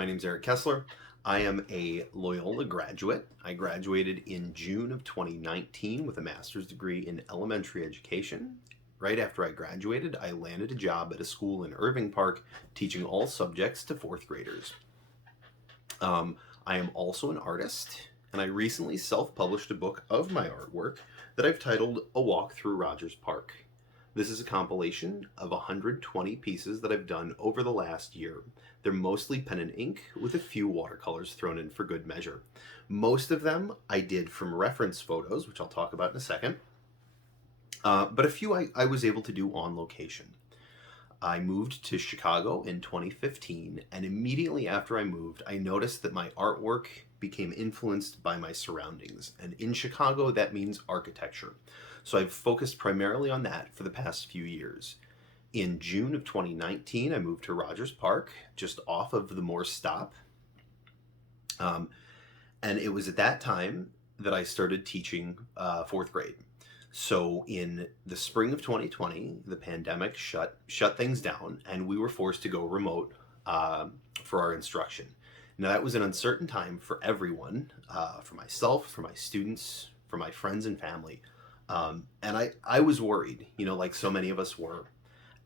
My name's Eric Kessler. I am a Loyola graduate. I graduated in June of 2019 with a master's degree in elementary education. Right after I graduated, I landed a job at a school in Irving Park teaching all subjects to fourth graders. I am also an artist, and I recently self-published a book of my artwork that I've titled A Walk Through Rogers Park. This is a compilation of 120 pieces that I've done over the last year. They're mostly pen and ink with a few watercolors thrown in for good measure. Most of them I did from reference photos, which I'll talk about in a second, but a few I was able to do on location. I moved to Chicago in 2015, and immediately after I moved, I noticed that my artwork became influenced by my surroundings. And in Chicago, that means architecture. So I've focused primarily on that for the past few years. In June of 2019, I moved to Rogers Park, just off of the Morse stop. And it was at that time that I started teaching fourth grade. So in the spring of 2020, the pandemic shut things down, and we were forced to go remote for our instruction. Now that was an uncertain time for everyone, for myself, for my students, for my friends and family. And I was worried, like so many of us were.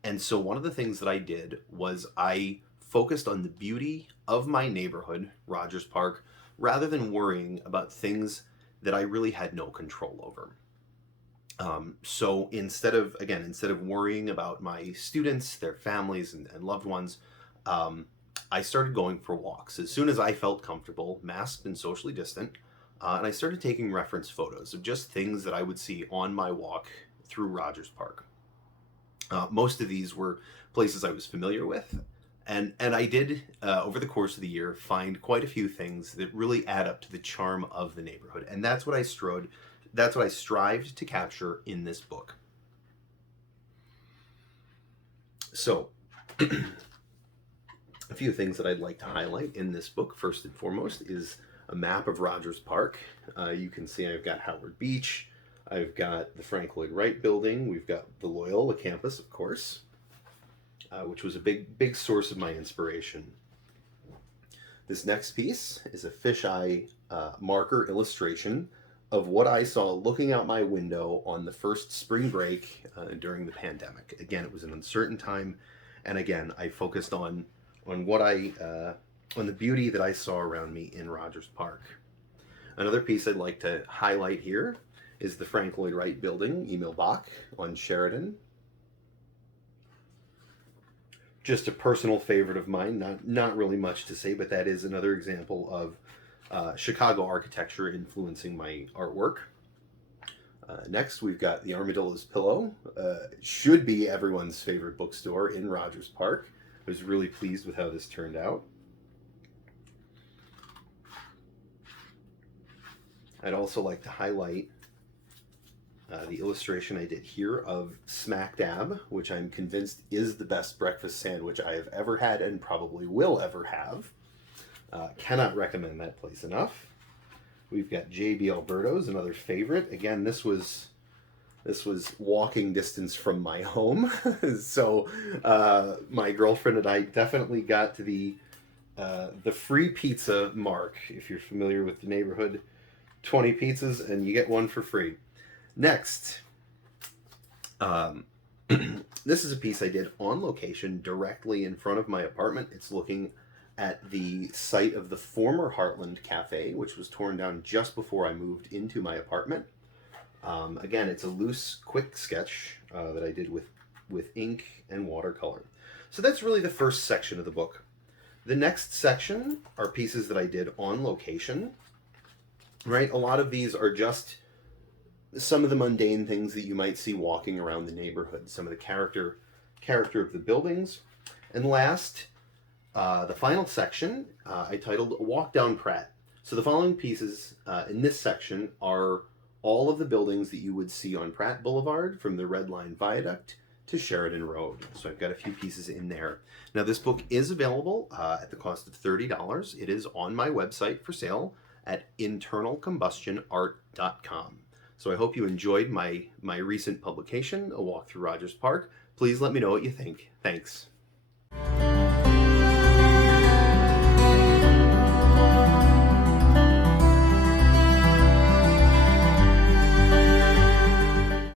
And so one of the things that I did was I focused on the beauty of my neighborhood, Rogers Park, rather than worrying about things that I really had no control over. So instead of worrying about my students, their families, and loved ones, I started going for walks as soon as I felt comfortable, masked and socially distant. And I started taking reference photos of just things that I would see on my walk through Rogers Park. Most of these were places I was familiar with. And I did, over the course of the year, find quite a few things that really add up to the charm of the neighborhood. And that's what I strived to capture in this book. So, a few things that I'd like to highlight in this book, first and foremost, is a map of Rogers Park. You can see I've got Howard Beach, I've got the Frank Lloyd Wright building, we've got the Loyola campus, of course, which was a big source of my inspiration. This next piece is a fisheye marker illustration of what I saw looking out my window on the first spring break during the pandemic. Again, it was an uncertain time, and again, I focused on the beauty that I saw around me in Rogers Park. Another piece I'd like to highlight here is the Frank Lloyd Wright building, Emil Bach on Sheridan. Just a personal favorite of mine, not really much to say, but that is another example of Chicago architecture influencing my artwork. Next, we've got the Armadillo's Pillow. Should be everyone's favorite bookstore in Rogers Park. I was really pleased with how this turned out. I'd also like to highlight the illustration I did here of Smack Dab, which I'm convinced is the best breakfast sandwich I have ever had and probably will ever have. Cannot recommend that place enough. We've got J.B. Alberto's, another favorite. Again, this was walking distance from my home, so my girlfriend and I definitely got to the free pizza mark. If you're familiar with the neighborhood, 20 pizzas and you get one for free. Next, this is a piece I did on location directly in front of my apartment. It's looking at the site of the former Heartland Cafe, which was torn down just before I moved into my apartment. Again, it's a loose, quick sketch that I did with ink and watercolor. So that's really the first section of the book. The next section are pieces that I did on location, right? A lot of these are just some of the mundane things that you might see walking around the neighborhood, some of the character of the buildings. And last, the final section, I titled Walk Down Pratt. So the following pieces in this section are all of the buildings that you would see on Pratt Boulevard, from the Red Line Viaduct to Sheridan Road. So I've got a few pieces in there. Now this book is available at the cost of $30. It is on my website for sale at internalcombustionart.com. So I hope you enjoyed my recent publication, A Walk Through Rogers Park. Please let me know what you think. Thanks.